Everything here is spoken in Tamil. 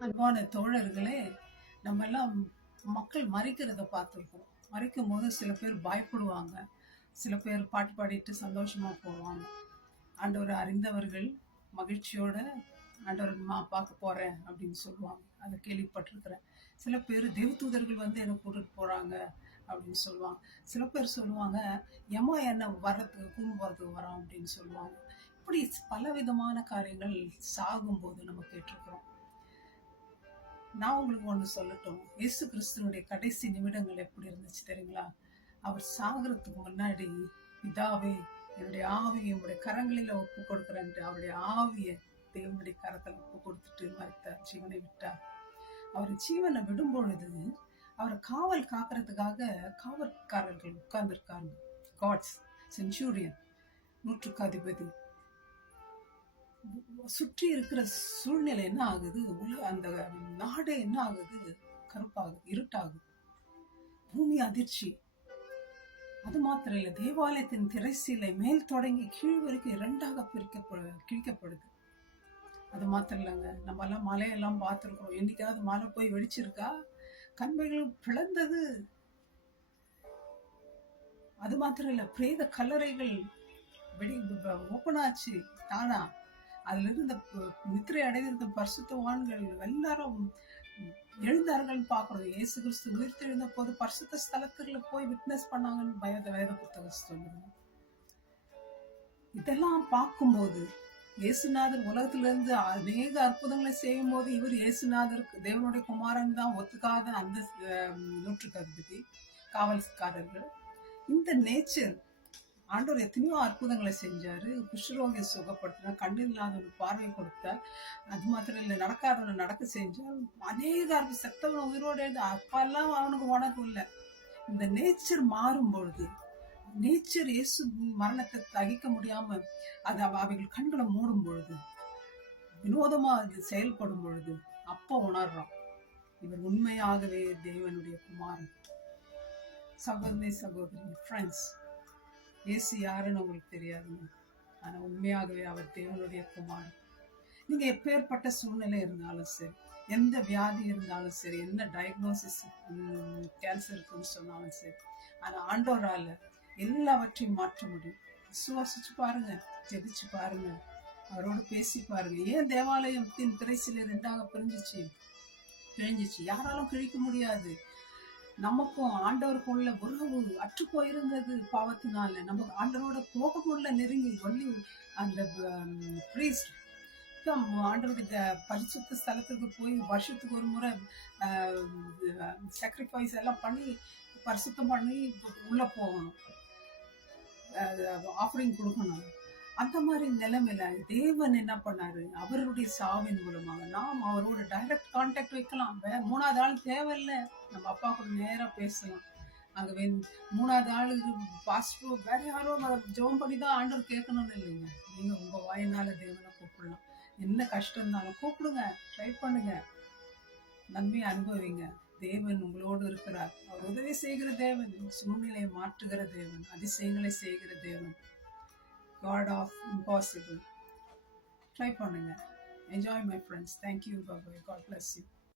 அன்பான தோழர்களே, நம்ம எல்லாம் மக்கள் மறிக்கிறத பார்த்துருக்கோம். மறிக்கும் போது சில பேர் பயப்படுவாங்க. சில பேர் பாட்டு பாடிட்டு சந்தோஷமா போவாங்க. ஆண்டவரை அறிந்தவர்கள் மகிழ்ச்சியோட ஆண்டவர் பார்க்க போறேன் அப்படின்னு சொல்லுவாங்க. அதை கேள்விப்பட்டிருக்கிறேன். சில பேர் தேவதூதர்கள் வந்து என்னை கூட்டிட்டு போறாங்க அப்படின்னு சொல்லுவாங்க. சில பேர் சொல்லுவாங்க, எம்மா என்ன வர்றதுக்கு கூண்டு போறதுக்கு வரோம் அப்படின்னு சொல்லுவாங்க. இப்படி பலவிதமான காரியங்கள் சாகும்போது நம்ம கேட்டிருக்கிறோம். நான் உங்களுக்கு ஒன்று சொல்லட்டும். இயேசு கிறிஸ்துவனுடைய கடைசி நிமிடங்கள் எப்படி இருந்துச்சு தெரியுங்களா? அவர் சாகிறதுக்கு முன்னாடி, பிதாவே என்னுடைய ஆவியை உங்களுடைய கரங்களில ஒப்பு கொடுக்குறேன்ட்டு அவருடைய ஆவியை தேவனுடைய கரத்தில் ஒப்பு கொடுத்துட்டு மறித்தார், ஜீவனை விட்டார். அவர் ஜீவனை விடும் பொழுது அவரை காவல் காக்கிறதுக்காக காவல்காரர்கள் உட்கார்ந்துருக்காங்க. காட்ஸ் சென்ச்சூரியன், நூற்றுக்கு அதிபதி. சுற்றி இருக்கிற சூழ்நிலை என்ன ஆகுது, அந்த நாடே என்ன ஆகுது, கருப்பாகுது, இருட்டாகுது, பூமி அதிர்ச்சி. அது மாத்திரம் இல்ல, தேவாலயத்தின் திரைசீலை மேல் தொடங்கி கீழ் வரைக்கும் இரண்டாக கிழிக்கப்படுது. அது மாத்திரம் இல்லைங்க, நம்ம எல்லாம் மலையெல்லாம் பார்த்துருக்கோம். என்னைக்காவது மலை போய் வெடிச்சிருக்கா? கண்மைகளும் பிளந்தது. அது மாத்திரம் இல்ல, பிரேத கல்லறைகள் ஓப்பன் ஆச்சு தானா. அதுல இருந்து நித்திரை அடைந்த பரிசுத்தவான்கள் எல்லாரும் எழுந்தார்கள் பார்க்கிறோம். இயேசு கிறிஸ்து உயிர்த்தெழுந்த போது பரிசுத்த ஸ்தலத்துல போய் விட்னஸ் பண்ணாங்கன்னு வேத புத்தகம் சொல்லுங்க. இதெல்லாம் பார்க்கும்போது இயேசுநாதர் உலகத்துல இருந்து அநேக அற்புதங்களை செய்யும் போது இவர் இயேசுநாதர் தேவனுடைய குமாரன் தான் ஒத்துக்காத அந்த நூற்றுக்கு அதிபதி காவல்காரர்கள். இந்த நேச்சர், ஆண்டவர் எத்தனையோ அற்புதங்களை செஞ்சாரு. குஷ்டரோகியை சுகப்படுத்தினார், கண்ணு இல்லாதவனுக்கு பார்வை கொடுத்தார். அது மாத்திரம் இல்லை, நடக்காதவனை நடக்க செஞ்சார். அநேக செத்தவன் உயிரோடு அப்பெல்லாம் அவனுக்கு உனக்கு இல்லை. இந்த நேச்சர் மாறும் பொழுது, நேச்சர் இயேசு மரணத்தை தகிக்க முடியாம அது அவைகள் கண்களை மூடும் பொழுது, வினோதமா அது செயல்படும் பொழுது, அப்ப உணர்றோம் இவர் உண்மையாகவே தேவனுடைய குமாரன். சகோதரி சகோதரி ஃப்ரெண்ட்ஸ், இயேசு யாருன்னு உங்களுக்கு தெரியாதுங்க. ஆனா உண்மையாகவே அவர் தேவனுடைய குமாரன். நீங்க எப்பேற்பட்ட சூழ்நிலை இருந்தாலும் சரி, எந்த வியாதி இருந்தாலும் சரி, என்ன டயக்னோசிஸ் கேன்சர் இருக்குன்னு சொன்னாலும் சரி, ஆனா ஆண்டவரால எல்லாவற்றையும் மாற்ற முடியும். விசுவாசிச்சு பாருங்க, ஜெபிச்சு பாருங்க, அவரோடு பேசி பாருங்க. ஏன் தேவாலயத்தின் திரைசில ரெண்டாக பிரிஞ்சிச்சு? யாராலும் கிழிக்க முடியாது. நமக்கும் ஆண்டவருக்கும் உள்ள உறவு அற்று போயிருந்தது பாவத்தினால. நம்ம ஆண்டவரோட போக முடியல நெருங்கி. ஒல்லி அந்த பிரீஸ்ட் ஆண்டவருடைய பரிசுத்த ஸ்தலத்துக்கு போய் வருஷத்துக்கு ஒரு முறை சாக்ரிஃபைஸ் எல்லாம் பண்ணி பரிசுத்தம் பண்ணி உள்ள போகணும், ஆஃபரிங் கொடுக்கணும். அந்த மாதிரி நிலைமையில தேவன் என்ன பண்ணாரு, அவருடைய சாவின் மூலமாக நாம் அவரோட டைரக்ட் கான்டாக்ட் வைக்கலாம். மூணாவது ஆள் தேவையில்லை, நம்ம அப்பா கூட நேரா பேசலாம். அங்க மூணாவது ஆளுக்கு பாஸ்டர் வேற யாரோ ஜெபம் பண்ணி தான் ஆண்டவர் கேட்கணும்னு இல்லைங்க. நீங்க உங்க வாயினால தேவனை கூப்பிடலாம். என்ன கஷ்டம் இருந்தாலும் கூப்பிடுங்க, ட்ரை பண்ணுங்க, நன்மையை அனுபவிங்க. தேவன் உங்களோடு இருக்கிறார். அவர் உதவி செய்கிற தேவன், சூழ்நிலையை மாற்றுகிற தேவன், அதிசயங்களை செய்கிற தேவன். God of impossible. Try பண்ணுங்க. Enjoy my friends. Thank you. Bye bye. God bless you.